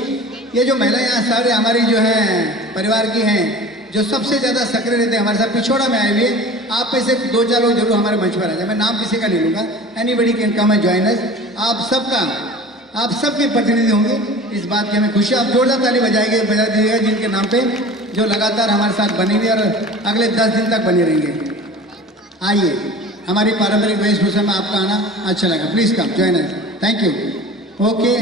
ये जो महिलाएं यहाँ सारे हमारी जो हैं परिवार की हैं, जो सबसे ज़्यादा सक्रिय रहते हैं हमारे साथ, पिछोड़ा में आए हुए, आप में से 2-4 लोग जरूर हमारे मंच पर आ जाए। मैं नाम किसी का नहीं लूँगा, anybody can come and join us. आप सबके प्रतिनिधि होंगे, इस बात की हमें खुशी। आप जोरदार ताली बजा दीजिएगा जिनके नाम पे, जो लगातार हमारे साथ बनेंगे और अगले 10 दिन तक बने रहेंगे। आइए, हमारी पारंपरिक वेशभूषा में आपका आना अच्छा लगा, please come join us. Thank you. Okay,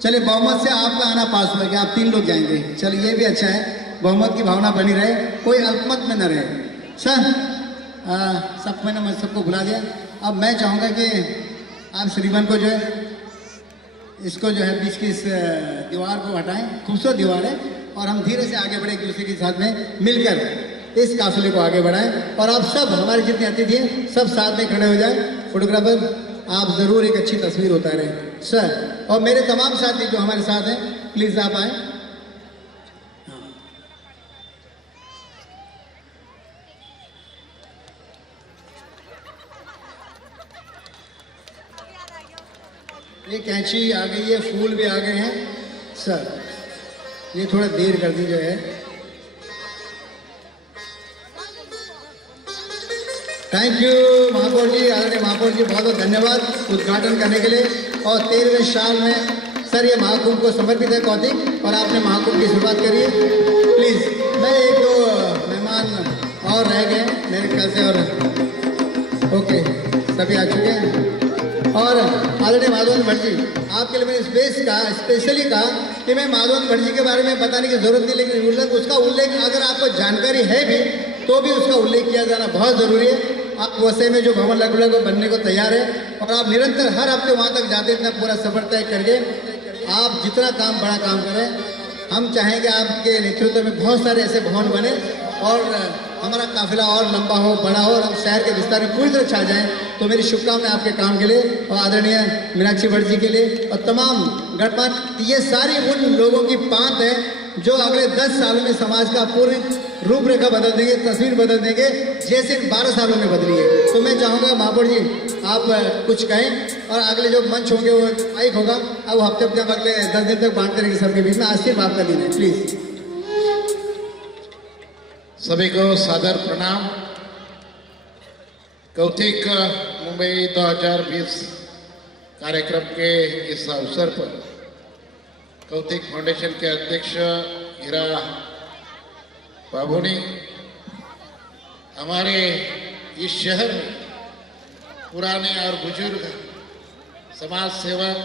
चलिए, बहुमत से आपका आना पास हुआ कि आप 3 लोग जाएंगे। चलिए, ये भी अच्छा है, बहुमत की भावना बनी रहे, कोई अल्पमत में न रहे। सर सब मैंने मैं सबको बुला दिया। अब मैं चाहूँगा कि आप श्रीमान को जो है, इसको जो है बीच की इस दीवार को हटाएं, खूबसूरत दीवार है, और हम धीरे से आगे बढ़े, एक दूसरे के साथ में मिलकर इस काफिले को आगे बढ़ाएं। और आप सब हमारे जितने अतिथि हैं सब साथ में खड़े हो जाएं। फोटोग्राफर, आप जरूर एक अच्छी तस्वीर उतारें सर। और मेरे तमाम साथी जो हमारे साथ हैं, प्लीज आप आए। ये कैंची आ गई है, फूल भी आ गए हैं सर, ये थोड़ा देर कर दी जो है। थैंक यू महापौर जी, आदरणीय महापौर जी, बहुत बहुत धन्यवाद उद्घाटन करने के लिए। और 13वें साल में सर ये महाकुंभ को समर्पित है कौतिक, और आपने महाकुंभ की शुरुआत करी है। प्लीज़, मैं एक दो मेहमान और रह गए मेरे ख्याल से, और ओके सभी आ चुके हैं। और आदरणीय माधवन भट्ट जी, आपके लिए मैंने स्पेशली कहा कि मैं माधवन भट्ट जी के बारे में बताने की जरूरत नहीं, लेकिन उसका उल्लेख अगर आपको जानकारी है भी तो भी उसका उल्लेख किया जाना बहुत ज़रूरी है। आप वैसे में जो भवन लगभग बनने को तैयार है, और आप निरंतर हर हफ्ते वहाँ तक जाते, इतना पूरा सफर तय करके आप जितना काम बड़ा काम करें, हम चाहेंगे आपके नेतृत्व में बहुत सारे ऐसे भवन बने और हमारा काफिला और लंबा हो, बड़ा हो, और हम शहर के विस्तार में पूरी तरह छा जाएं। तो मेरी शुभकामनाएं आपके काम के लिए, और आदरणीय मीनाक्षी भट्ट जी के लिए, और तमाम गणमान्य, ये सारी उन लोगों की पांत है जो अगले 10 सालों में समाज का पूरी रूपरेखा बदल देंगे, तस्वीर बदल देंगे, जैसे 12 सालों में बदली है। तो मैं चाहूँगा महापौर जी आप कुछ कहें, और अगले जो मंच होंगे वो माइक होगा, अब हफ्ते हफ्ते हम अगले 10 दिन तक बांटते रहेंगे सबके बीच में। आशीर्वाद का दिन है, प्लीज। सभी को सादर प्रणाम। कौतिक मुंबई 2020 कार्यक्रम के इस अवसर पर कौतिक फाउंडेशन के अध्यक्ष हीरा बाबूनी, हमारे इस शहर में पुराने और बुजुर्ग समाज सेवक,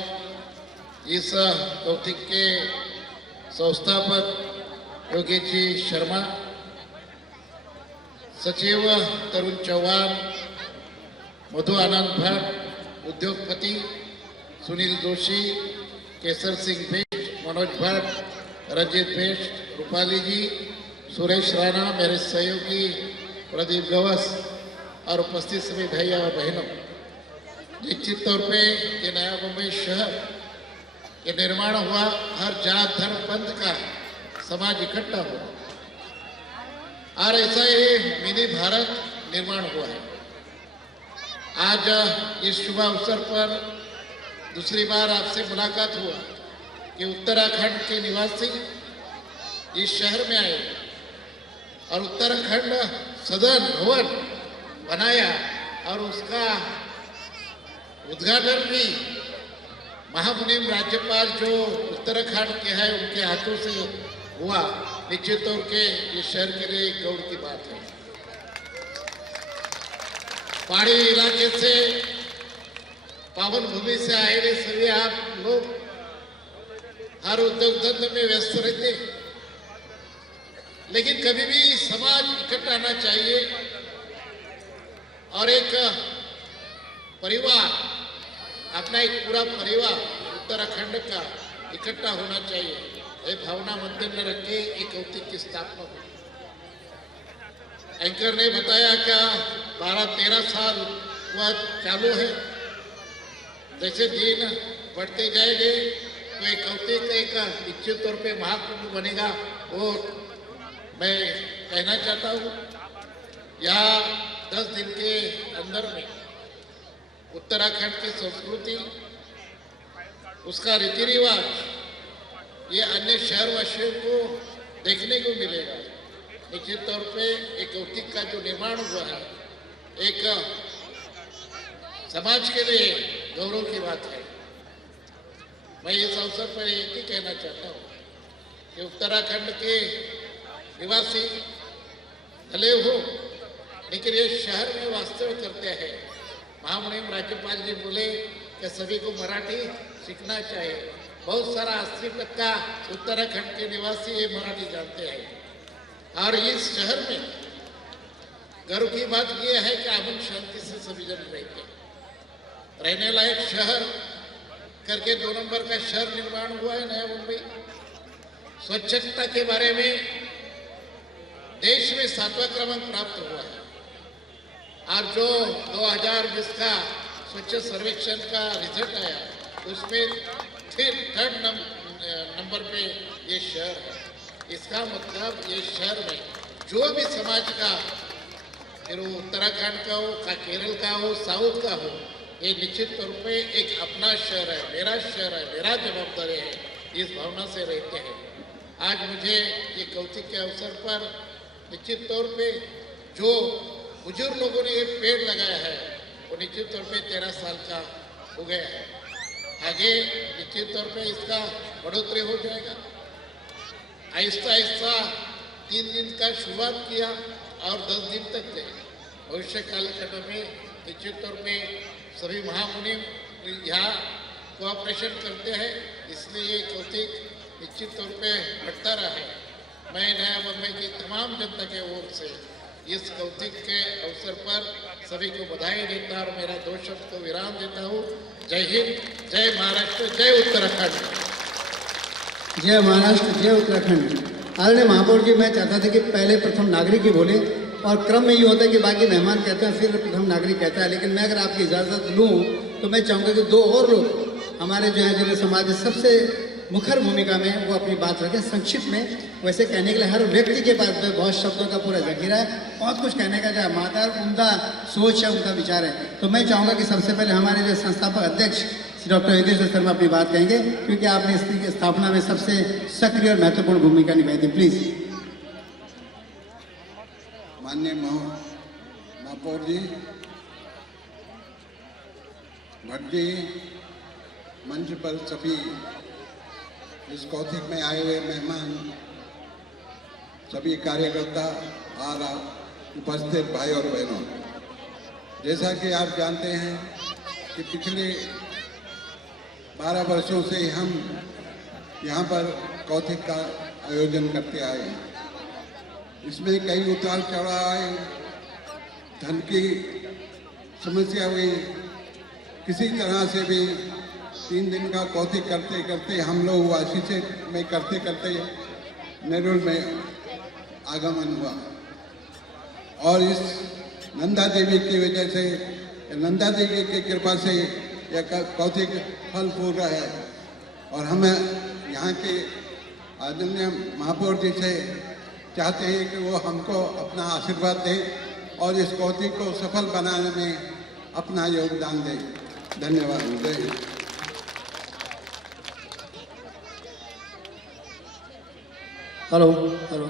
इस कौतिक के संस्थापक योगेश जी शर्मा, सचिव तरुण चौहान, मधु आनंद भट्ट, उद्योगपति सुनील जोशी, केसर सिंह भेष, मनोज भट्ट, रंजीत भेष, रूपाली जी, सुरेश राणा, मेरे सहयोगी प्रदीप गवस, और उपस्थित सभी भाई और बहनों, निश्चित तौर पे ये नया मुंबई शहर ये निर्माण हुआ, हर जात धर्म पंथ का समाज इकट्ठा हुआ, और ऐसा ये मिनी भारत निर्माण हुआ है। आज इस शुभ अवसर पर दूसरी बार आपसे मुलाकात हुआ कि उत्तराखंड के निवासी इस शहर में आए और उत्तराखंड सदन भवन बनाया, और उसका उद्घाटन भी महामुनीम राज्यपाल जो उत्तराखंड के हैं उनके हाथों से हुआ। निश्चित तौर के ये शहर के लिए एक गौरव की बात है। पहाड़ी इलाके से, पावन भूमि से आए हुए सभी आप लोग हर उद्योग धंधे में व्यस्त रहते, लेकिन कभी भी समाज इकट्ठा आना चाहिए और एक परिवार, अपना एक पूरा परिवार उत्तराखंड का इकट्ठा होना चाहिए। ये भावना मध्य में रख के एक कौतिक की स्थापना हुई। एंकर ने बताया क्या 12-13 साल हुआ चालू है, जैसे दिन बढ़ते जाएंगे तो एक कौतिक एक निश्चित तौर पे महाकुंभ बनेगा, वो मैं कहना चाहता हूँ। यहाँ 10 दिन के अंदर में उत्तराखंड की संस्कृति, उसका रीति रिवाज, ये अन्य शहरवासियों को देखने को मिलेगा। निश्चित तौर पे एक कौतिक का जो निर्माण हुआ है, एक समाज के लिए गौरव की बात है। मैं इस अवसर पर एक ही कहना चाहता हूँ कि उत्तराखंड के निवासी भले हो, लेकिन ये शहर में वास्तव करते हैं। महामुनीम राज्यपाल जी बोले कि सभी को मराठी सीखना चाहिए। बहुत सारा 80% उत्तराखंड के निवासी ये मराठी जानते हैं, और इस शहर में गर्व की बात यह है कि अमन शांति से सभी जन रहते हैं। रहने लायक शहर करके 2 नंबर का शहर निर्माण हुआ है नया मुंबई। स्वच्छता के बारे में देश में 7वां क्रमांक प्राप्त हुआ है, और जो 2020 का स्वच्छ सर्वेक्षण का रिजल्ट आया उसमें फिर 3rd नंबर पे ये शहर है। इसका मतलब ये शहर में जो भी समाज का, फिर वो उत्तराखंड का हो, का केरल का हो, साउथ का हो, ये निश्चित तौर पे एक अपना शहर है, मेरा शहर है, मेरा जवाबदारी है, इस भावना से रहते हैं। आज मुझे ये कौतिक के अवसर पर निश्चित तौर पे जो बुजुर्ग लोगों ने ये पेड़ लगाया है वो निश्चित तौर पे 13 साल का हो गया है। आगे निश्चित तौर पे इसका बढ़ोतरी हो जाएगा। आहिस्ता आहिस्ता 3 दिन का शुरुआत किया और 10 दिन तक गए। भविष्य कालखंड में निश्चित तौर पे सभी महामुनि यहाँ कोऑपरेशन करते हैं, इसलिए ये कौतिक निश्चित तौर पे बढ़ता रहा है। मैं नया मुंबई की तमाम जनता के ओर से इस कौतिक के अवसर पर सभी को बधाई देता और मेरा 2 शब्द को विराम देता हूँ। जय हिंद, जय महाराष्ट्र, जय उत्तराखंड। जय महाराष्ट्र, जय उत्तराखंड। आदरणीय महापौर जी, मैं चाहता था कि पहले प्रथम नागरिक ही बोले और क्रम में ये होता है कि बाकी मेहमान कहते हैं फिर प्रथम नागरिक कहता है, लेकिन मैं अगर आपकी इजाज़त लूँ तो मैं चाहूँगा कि 2 और लोग हमारे जो है जिन्हें समाज में सबसे मुखर भूमिका में वो अपनी बात रखें संक्षिप्त में। वैसे कहने के लिए हर व्यक्ति के पास बहुत शब्दों का पूरा जखीरा है, बहुत कुछ कहने का जो है माता उनका सोच है, उनका विचार है। तो मैं चाहूँगा कि सबसे पहले हमारे जो संस्थापक अध्यक्ष डॉक्टर योगेश्वर शर्मा अपनी बात कहेंगे, क्योंकि आपने इसकी स्थापना में सबसे सक्रिय और महत्वपूर्ण भूमिका निभाई थी। प्लीज। माननीय महापौर जी, भट्ट जी, मंच पर सभी इस कौतिक में आए हुए मेहमान, सभी कार्यकर्ता और उपस्थित भाई और बहनों, जैसा कि आप जानते हैं कि पिछले 12 वर्षों से हम यहाँ पर कौतिक का आयोजन करते आए हैं। इसमें कई उतार चढ़ाव आए, धन की समस्या हुई, किसी तरह से भी 3 दिन का कौतिक करते करते हम लोग वाशी से में करते करते नेरुल में आगमन हुआ और इस नंदा देवी की वजह से, नंदा देवी की कृपा से यह कौतिक फल फूल रहा है। और हम यहाँ के आदरणीय महापौर जी से चाहते हैं कि वो हमको अपना आशीर्वाद दें और इस कौतिक को सफल बनाने में अपना योगदान दें। धन्यवाद। जय हिंद। Hello hello.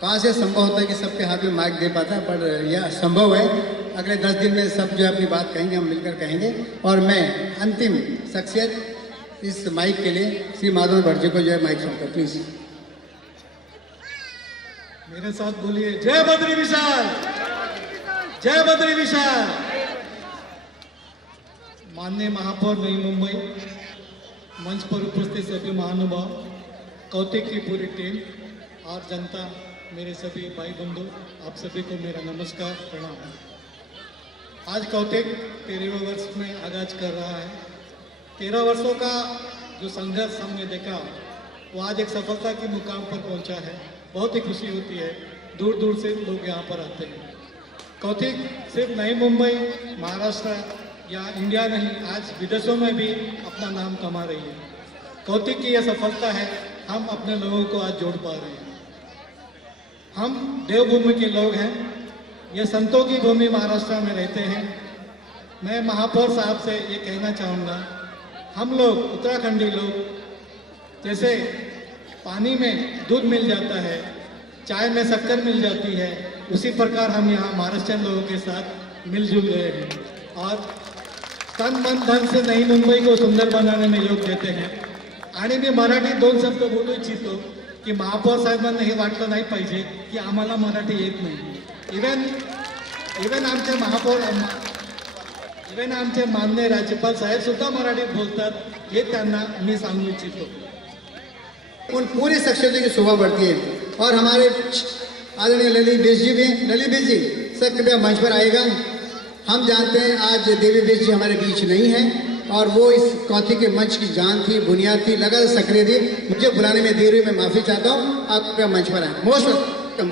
कहाँ से संभव होता है कि सबके हाथ में माइक दे पाता है, पर यह संभव है। अगले 10 दिन में सब जो अपनी बात कहेंगे, हम मिलकर कहेंगे। और मैं अंतिम शख्सियत इस माइक के लिए श्री माधव भट्ट जी को जो है माइक सौंपता हूं। प्लीज मेरे साथ बोलिए, जय बद्री विशाल, जय बद्री विशाल। माननीय महापौर नई मुंबई, मंच पर उपस्थित सभी महानुभाव, कौतिक की पूरी टीम और जनता, मेरे सभी भाई बंधु, आप सभी को मेरा नमस्कार, प्रणाम। आज कौतिक 13वें वर्ष में आगाज कर रहा है। 13 वर्षों का जो संघर्ष हमने देखा वो आज एक सफलता के मुकाम पर पहुंचा है। बहुत ही खुशी होती है, दूर दूर से लोग यहाँ पर आते हैं। कौतिक सिर्फ नई मुंबई, महाराष्ट्र या इंडिया नहीं, आज विदेशों में भी अपना नाम कमा रही है। कौतिक की यह सफलता है, हम अपने लोगों को आज जोड़ पा रहे हैं। हम देवभूमि के लोग हैं, ये संतों की भूमि महाराष्ट्र में रहते हैं। मैं महापौर साहब से ये कहना चाहूँगा, हम लोग उत्तराखंडी लोग, जैसे पानी में दूध मिल जाता है, चाय में शक्कर मिल जाती है, उसी प्रकार हम यहाँ महाराष्ट्रियन लोगों के साथ मिलजुल गए हैं और तन मन धन से नई मुंबई को सुंदर बनाने में योग देते हैं। आणि मी मराठी 2 शब्द बोलू इच्छितो की महापौर साहेबांना हे वाटलं नाही पाहिजे की आम्हाला मराठी येत नाही। इवन आमचे महापौर, इवन आमचे माननीय राज्यपाल साहेब सुद्धा मराठीत बोलतात, हे त्यांना मी सांगू इच्छितो। उन पूरी शख्सियतों की शोभा बढ़ती है। और हमारे आदरणीय ललित बेस जी भी, ललित बेस जी सर कृपया मंच पर आएगा। हम जानते हैं आज देवी बेस जी हमारे बीच नहीं है और वो इस कौतिक के मंच की जान थी, बुनियाद थी, लगातार सक्रिय थी। मुझे बुलाने में देरी हुई, मैं माफी चाहता हूँ। आप कृपया मंच पर आए। Most welcome.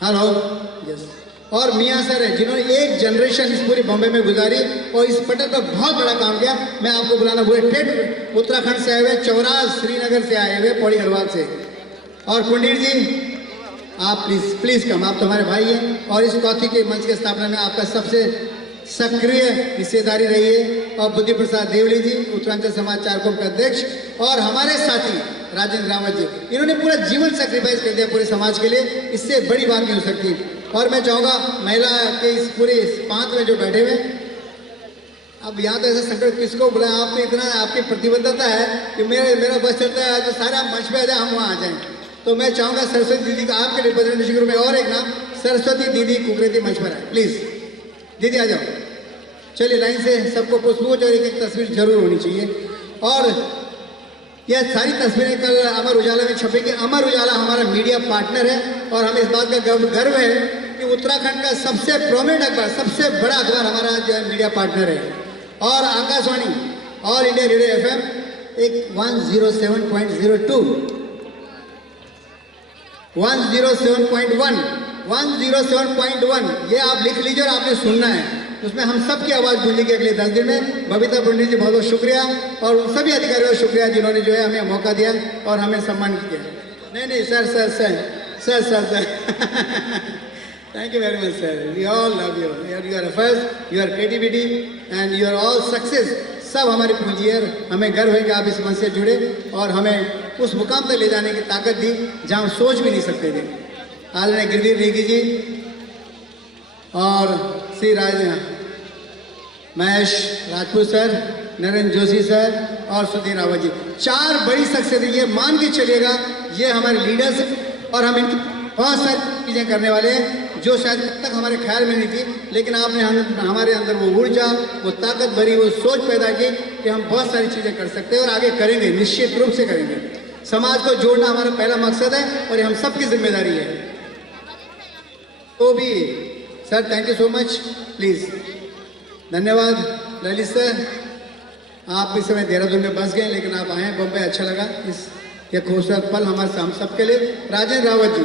Hello, yes. और मियाँ सर है जिन्होंने एक जनरेशन इस पूरी बॉम्बे में गुजारी और इस पटल पर बहुत बड़ा काम किया। मैं आपको बुलाना भूले, ठेठ उत्तराखंड से आए हुए, चौरास श्रीनगर से आए हुए, पौड़ी गढ़वाल से। और कुंडीर जी, आप प्लीज कम, आप तो हमारे भाई हैं और इस कौतिक के मंच की स्थापना में आपका सबसे सक्रिय हिस्सेदारी रही है। और बुद्धि प्रसाद देवली जी, उत्तरांचल समाज चारकों के अध्यक्ष, और हमारे साथी राजेंद्र रावत जी, इन्होंने पूरा जीवन सेक्रीफाइस कर दिया पूरे समाज के लिए, इससे बड़ी बात नहीं हो सकती। और मैं चाहूँगा महिला के इस पूरे पांच में जो बैठे हुए, अब यहाँ तो ऐसा संकट किसको बुलाया, आप तो इतना आपकी प्रतिबद्धता है कि मेरा बस चलता है तो सारे आप मंच पे आ जाए, हम वहाँ आ जाएं। तो मैं चाहूँगा सरस्वती दीदी का आपके रिप्रेजेंटेशन के रूप में और एक नाम, सरस्वती दीदी कुकरेती मंच पर आए प्लीज। दीदी आ जाओ, चलिए लाइन से सबको पुष्पगुच्छ और एक तस्वीर जरूर होनी चाहिए। और यह सारी तस्वीरें कल अमर उजाला में छपेगी। अमर उजाला हमारा मीडिया पार्टनर है और हमें इस बात का गर्व है कि उत्तराखंड का सबसे प्रोमिनेंट अखबार, सबसे बड़ा अखबार हमारा जो है मीडिया पार्टनर है। और Akashvani all India radio FM एक 107.02, 107.1, 107.1 ये आप लिख लीजिए और आपने सुनना है, उसमें हम सबकी आवाज़ गूंजेगी अगले 10 दिन में। बबीता पंडित जी बहुत बहुत शुक्रिया और उन सभी अधिकारियों को शुक्रिया जिन्होंने जो है हमें मौका दिया और हमें सम्मानित किया। नहीं sir thank you very much sir, we all love you, you are first, you are creativity and you are all success, सब हमारी पूंजी है। हमें गर्व है कि आप इस मंच से जुड़े और हमें उस मुकाम तक ले जाने की ताकत दी जहाँ हम सोच भी नहीं सकते थे। आदरणीय गिरधीर रेगी जी और श्री महेश राजपूत सर, नरेंद्र जोशी सर और सुधीर रावत जी, 4 बड़ी शख्सियत, ये मान के चलिएगा ये हमारे लीडर्स और हम इनकी बहुत सारी चीज़ें करने वाले हैं जो शायद अब तक हमारे ख्याल में नहीं थी, लेकिन आपने हमारे अंदर वो ऊर्जा, वो ताकत भरी, वो सोच पैदा की कि हम बहुत सारी चीज़ें कर सकते हैं और आगे करेंगे, निश्चित रूप से करेंगे। समाज को जोड़ना हमारा पहला मकसद है और ये हम सबकी जिम्मेदारी है। तो भी sir thank you so much, please धन्यवाद। ललित सर आप इस समय देहरादून में बस गए लेकिन आप आए बम्बई, अच्छा लगा इस ये खूबसूरत पल हमारे हम सब के लिए। राजेंद्र रावत जी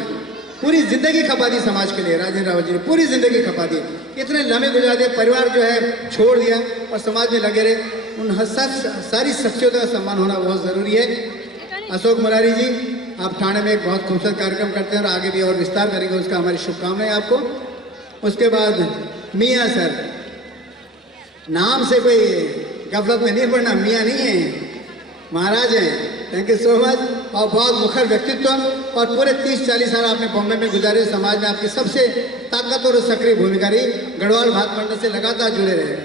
पूरी जिंदगी खपा दी समाज के लिए, राजेंद्र रावत जी ने पूरी जिंदगी खपा दी, इतने लम्हे गुजार दिए, परिवार जो है छोड़ दिया और समाज में लगे रहे। उन सारी शख्सियतों का सम्मान होना बहुत ज़रूरी है। अशोक मुरारी जी आप ठाणे में एक बहुत खूबसूरत कार्यक्रम करते हैं और आगे भी और विस्तार करेंगे, उसका हमारी शुभकामनाएं आपको। उसके बाद मियाँ सर, नाम से कोई गफलत में नहीं पड़ना, मियाँ नहीं है, महाराज हैं, थैंक यू सो मच। और बहुत मुखर व्यक्तित्व और पूरे 30-40 साल आपने बॉम्बे में गुजारे, समाज में आपकी सबसे ताकतवर और सक्रिय भूमिका रही, गढ़वाल भात मंडल से लगातार जुड़े रहे।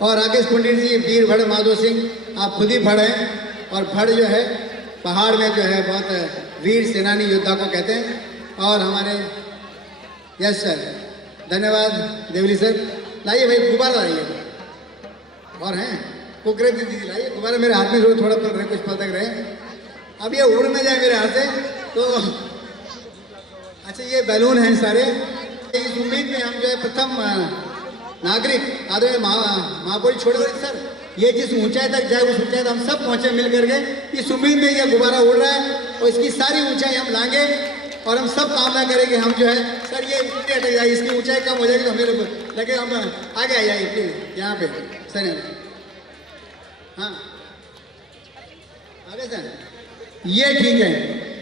और राकेश पंडित जी, वीर भड़ माधो सिंह, आप खुद ही भड़ हैं और भड़ जो है पहाड़ में जो है बहुत वीर सेनानी योद्धा को कहते हैं। और हमारे यस सर, धन्यवाद देवली सर, लाइए भाई गुब्बारा लाइए, और हैं कुकरेती दीदी लाइए गुब्बारा, मेरे हाथ में थोड़ा पल रहे, कुछ पल तक रहे, अब ये उड़ में जाए मेरे हाथ से तो। अच्छा ये बैलून हैं सारे, इस उम्मीद में हम जो है प्रथम नागरिक आदरणीय महापौरी छोड़े सर, ये जिस ऊंचाई तक जाए उस ऊंचाई तक हम सब पहुंचे मिल करके, इस उम्मीद में ये गुब्बारा उड़ रहा है और इसकी सारी ऊंचाई हम लाएंगे और हम सब कामना करेंगे हम जो है सर ये अटक जाए, इसकी ऊंचाई कम हो जाएगी तो हमें लगे हम आगे आ जाइए प्लीज यहाँ पे सर। हाँ आगे सर, ये ठीक है।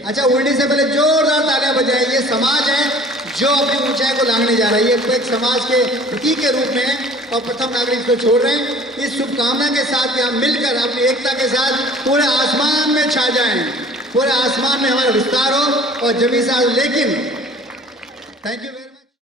अच्छा उड़ने से पहले जोरदार तालियां बजाएं, ये समाज है जो अपनी ऊंचाई को लांघने जा रहा है, ये एक समाज के प्रतीक के रूप में और प्रथम नागरिक को छोड़ रहे हैं। इस शुभकामना के साथ कि हम मिलकर अपनी एकता के साथ पूरे आसमान में छा जाएं, पूरे आसमान में हमारा विस्तार हो और जमीन से, लेकिन थैंक यू वेरी